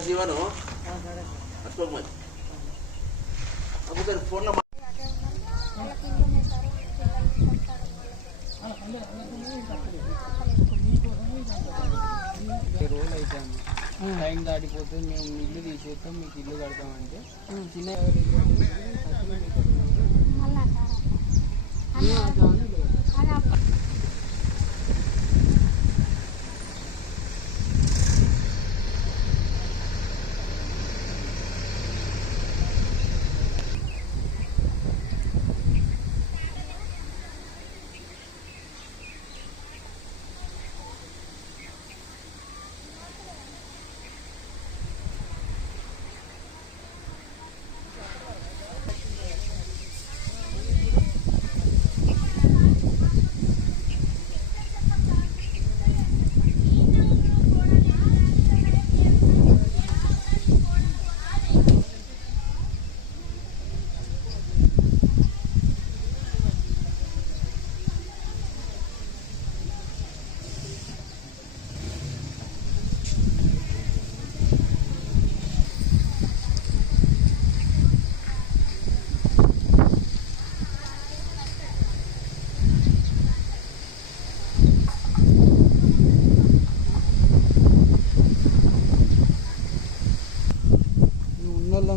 जीवन phone role అయితే time దాటిపోతే మేము ఇల్లు తీసేస్తాం మీకు ఇల్లు కడతామంటే చిన్న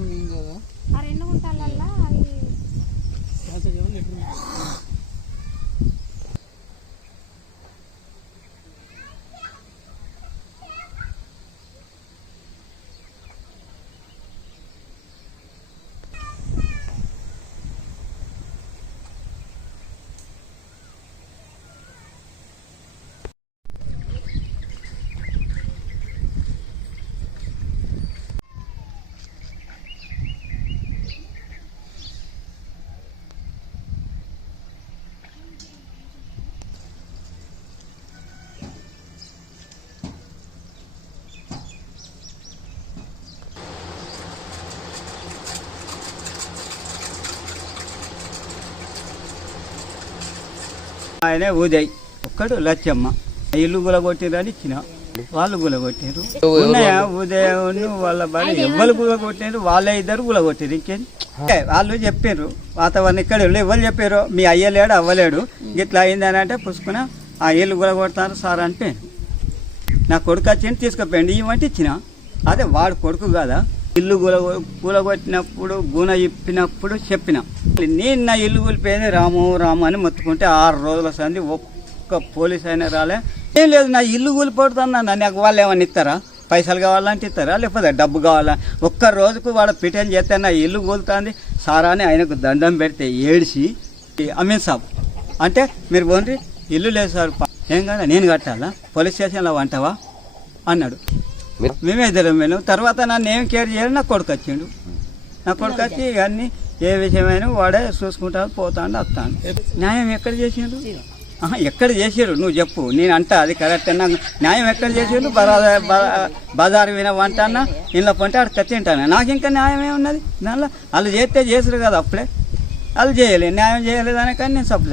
మేము కదా ఆ రెండు గుంటలల్లా అవి ఆయన ఉదయ్ ఒక్కడు లచ్చమ్మ ఇల్లు గులగొట్టిరని ఇచ్చిన వాళ్ళు గులగొట్టారు ఉన్నాయా ఉదయం వాళ్ళ భార్య ఎవరు గులగొట్టారు వాళ్ళే ఇద్దరు గులగొట్టారు ఇంకేం వాళ్ళు చెప్పారు వాతావరణం ఇక్కడ ఎవరు చెప్పారు మీ అయ్యలేడు అవ్వలేడు ఇట్లా అయిందని అంటే పుసుకున ఆ ఇల్లు గులగొడతారు సార్ అంటే నా కొడుకు వచ్చి తీసుకుపోయింది ఇవ్వంటే ఇచ్చిన అదే వాడు కొడుకు కాదా ఇల్లు కూలగొట్టినప్పుడు గుణ ఇప్పినప్పుడు చెప్పిన నేను నా ఇల్లు కూలిపోయింది రాము రాము అని మొత్తుకుంటే 6 రోజుల సంది ఒక్క పోలీస్ అయినా రాలే ఏం లేదు నా ఇల్లు కూలిపోతుందన్న నాకు వాళ్ళు ఏమన్నా ఇస్తారా పైసలు కావాలంటే ఇస్తారా లేకపోతే డబ్బు కావాలా ఒక్క రోజుకు వాడు పిటేలు చేస్తే నా ఇల్లు కూలుతుంది సారా అని ఆయనకు దండం పెడితే ఏడిసి అమీన్ సాబ్ అంటే మీరు పోండి ఇల్లు లేదు సార్ ఏం కాదా నేను కట్టాలా పోలీస్ స్టేషన్లో వంటవా అన్నాడు మేమే ఇద్దరం వెళ్ళాం తర్వాత నన్ను ఏం కేర్ చేయాలి నా కొడుకు వచ్చిండు నా కొడుకు వచ్చి ఇవన్నీ ఏ విషయమైనా వాడే చూసుకుంటాను పోతాను వస్తాను న్యాయం ఎక్కడ చేసిండు ఎక్కడ చేసారు నువ్వు చెప్పు నేను అంటా అది కరెక్ట్ నాకు న్యాయం ఎక్కడ చేసారు బజారు వినవంటన్నా ఇంట్లో పంటే అక్కడ తింటాను నాకు ఇంకా న్యాయం ఏమున్నది దానిలో వాళ్ళు చేస్తే చేసారు కదా అప్పుడే వాళ్ళు చేయలేదు న్యాయం చేయలేదని కానీ నేను సప్లై